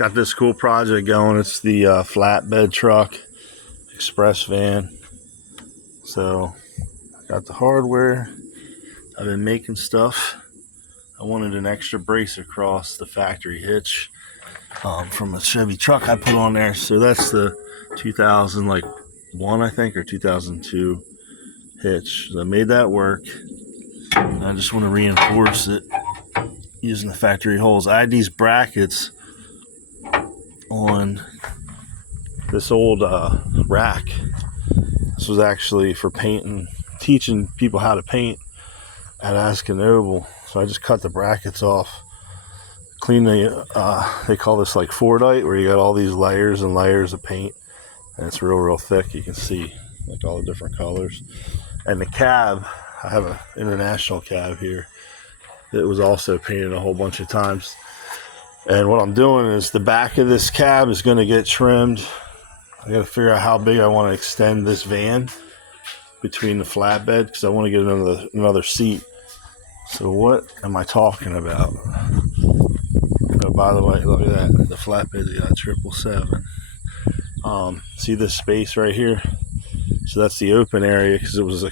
Got this cool project going. It's the flatbed truck, express van. So got the hardware. I've been making stuff. I wanted an extra brace across the factory hitch from a Chevy truck I put on there. So that's the 2001, I think, or 2002 hitch. So I made that work. And I just want to reinforce it using the factory holes. I had these brackets on this old rack. This was actually for painting, teaching people how to paint at Noble. So I just cut the brackets off, clean they call this like Fordite, where you got all these layers and layers of paint, and it's real thick. You can see like all the different colors. And the cab, I have an International cab here that was also painted a whole bunch of times. And what I'm doing is the back of this cab is going to get trimmed. I got to figure out how big I want to extend this van between the flatbed, because I want to get another seat. So what am I talking about? Oh, by the way, look at that. The flatbed's got 777. See this space right here? So that's the open area, because it was a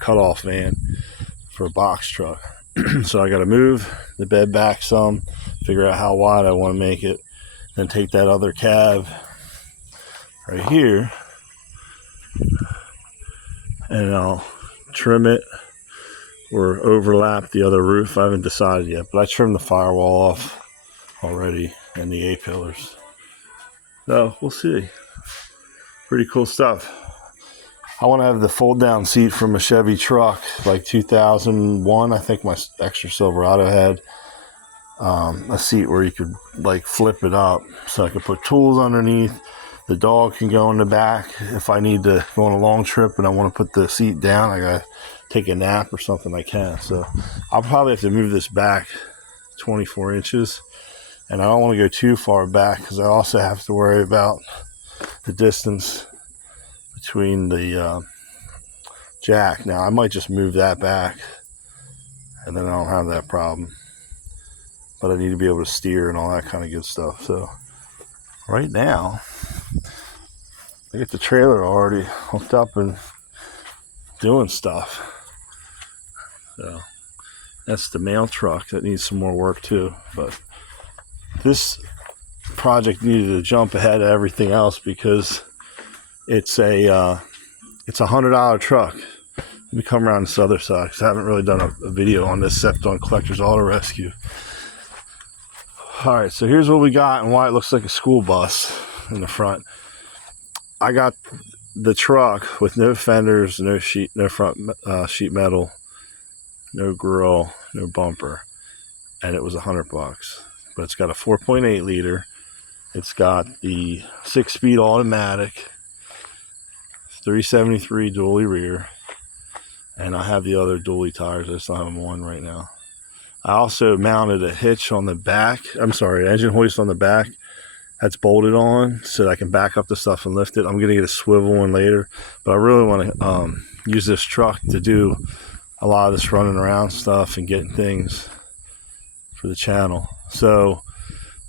cutoff van for a box truck. So I got to move the bed back some, figure out how wide I want to make it, then take that other cab right here and I'll trim it or overlap the other roof. I haven't decided yet, but I trimmed the firewall off already and the A-pillars. So we'll see. Pretty cool stuff. I want to have the fold down seat from a Chevy truck, like 2001. I think my extra Silverado had a seat where you could like flip it up, so I could put tools underneath. The dog can go in the back. If I need to go on a long trip and I want to put the seat down, I gotta take a nap or something, I can. So I'll probably have to move this back 24 inches, and I don't want to go too far back because I also have to worry about the distance between the jack. Now I might just move that back and then I don't have that problem, but I need to be able to steer and all that kind of good stuff. So right now I get the trailer already hooked up and doing stuff. So that's the mail truck that needs some more work too, but this project needed to jump ahead of everything else because it's a $100 truck. Let me come around this other side because I haven't really done a video on this except on Collector's Auto Rescue. All right, so here's what we got and why it looks like a school bus in the front. I got the truck with no fenders, no front sheet metal, no grill, no bumper, and it was $100. But it's got a 4.8 liter. It's got the 6-speed automatic, 373 dually rear, and I have the other dually tires. I just don't have them on right now. I also mounted a hitch on the back. Engine hoist on the back. That's bolted on so that I can back up the stuff and lift it. I'm going to get a swivel one later, but I really want to use this truck to do a lot of this running around stuff and getting things for the channel. So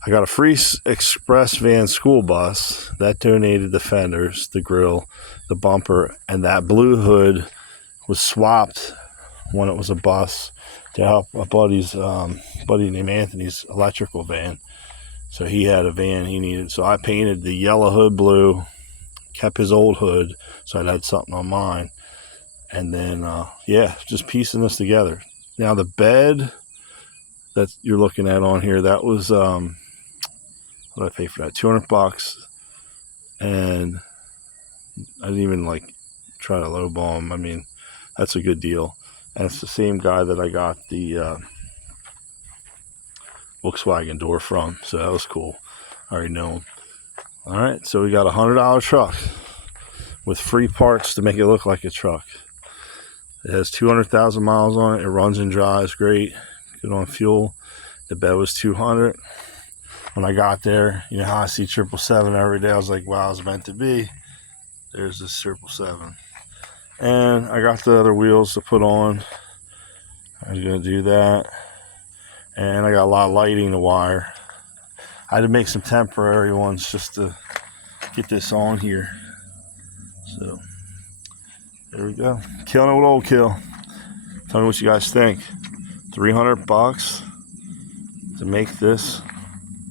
I got a free express van school bus that donated the fenders, the grill, the bumper, and that blue hood was swapped when it was a bus to help a buddy named Anthony's electrical van. So he had a van he needed. So I painted the yellow hood blue, kept his old hood, so I'd had something on mine. And then, just piecing this together. Now the bed that you're looking at on here, that was, what did I pay for that? $200. And I didn't even try to lowball him. I mean, that's a good deal. And it's the same guy that I got the Volkswagen door from, so that was cool. I already know him. All right, so we got a $100 truck with free parts to make it look like a truck. It has 200,000 miles on it. It runs and drives great, good on fuel. The bed was $200. When I got there, you know how I see 777 every day, I was like, wow, it's meant to be. There's this 777. And I got the other wheels to put on. I'm gonna do that. And I got a lot of lighting to wire. I had to make some temporary ones just to get this on here. So there we go. Killing it with Old Kill. Tell me what you guys think. $300 to make this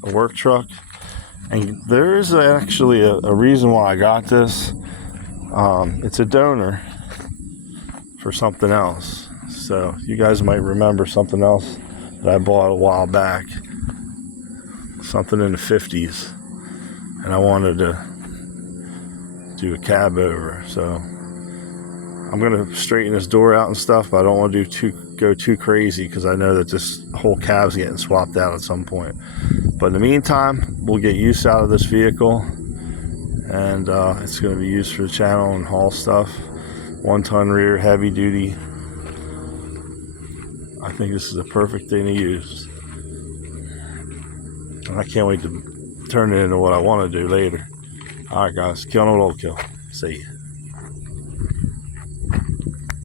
a work truck. And there is actually a reason why I got this. It's a donor for something else. So you guys might remember something else that I bought a while back. Something in the 50s. And I wanted to do a cab over. So I'm going to straighten this door out and stuff, but I don't want to go too crazy because I know that this whole cab's getting swapped out at some point. But in the meantime, we'll get use out of this vehicle, and it's going to be used for the channel and haul stuff. 1-ton rear, heavy duty. I think this is a perfect thing to use. And I can't wait to turn it into what I want to do later. Alright guys, killing it with Old Kill. See ya.